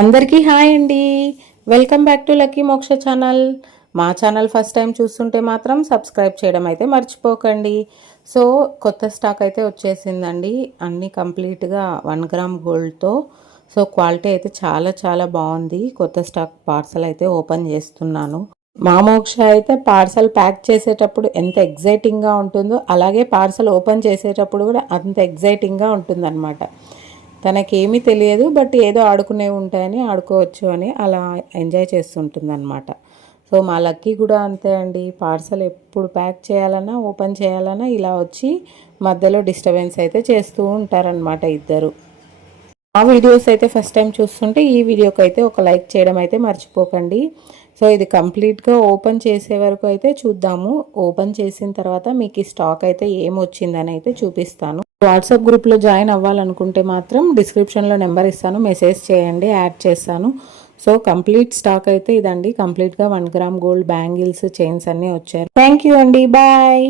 అందరికీ హాయ్ అండి. Welcome back to lucky మోక్ష ఛానల్. మా ఛానల్ ఫస్ట్ టైం చూస్తుంటే మాత్రం సబ్స్క్రైబ్ చేయడం అయితే మర్చిపోకండి. సో కొత్త స్టాక్ అయితే వచ్చేసిందండి, అన్నీ కంప్లీట్గా 1 గ్రామ్ గోల్డ్తో. సో క్వాలిటీ అయితే చాలా చాలా బాగుంది. కొత్త స్టాక్ పార్సల్ అయితే ఓపెన్ చేస్తున్నాను. మా మోక్ష అయితే పార్సల్ ప్యాక్ చేసేటప్పుడు ఎంత ఎగ్జైటింగ్గా ఉంటుందో అలాగే పార్సల్ ఓపెన్ చేసేటప్పుడు కూడా అంత ఎగ్జైటింగ్గా ఉంటుందన్నమాట. తనకేమీ తెలియదు, బట్ ఏదో ఆడుకునేవి ఉంటాయని ఆడుకోవచ్చు అని అలా ఎంజాయ్ చేస్తుంటుంది అనమాట. సో మా లక్కీ కూడా అంతే అండి. పార్సల్ ఎప్పుడు ప్యాక్ చేయాలన్నా ఓపెన్ చేయాలన్నా ఇలా వచ్చి మధ్యలో డిస్టర్బెన్స్ అయితే చేస్తూ ఉంటారనమాట ఇద్దరు. ఆ వీడియోస్ అయితే ఫస్ట్ టైం చూస్తుంటే ఈ వీడియోకి అయితే ఒక లైక్ చేయడం అయితే మర్చిపోకండి. సో ఇది కంప్లీట్గా ఓపెన్ చేసే వరకు అయితే చూద్దాము. ఓపెన్ చేసిన తర్వాత మీకు ఈ స్టాక్ అయితే ఏమొచ్చిందని అయితే చూపిస్తాను. వాట్సాప్ గ్రూప్లో జాయిన్ అవ్వాలనుకుంటే మాత్రం డిస్క్రిప్షన్లో నెంబర్ ఇస్తాను, మెసేజ్ చేయండి, యాడ్ చేస్తాను. సో కంప్లీట్ స్టాక్ అయితే ఇదండి. కంప్లీట్గా 1 గ్రామ్ గోల్డ్ బ్యాంగిల్స్, చైన్స్ అన్నీ వచ్చారు. థ్యాంక్ యూ అండి, బాయ్.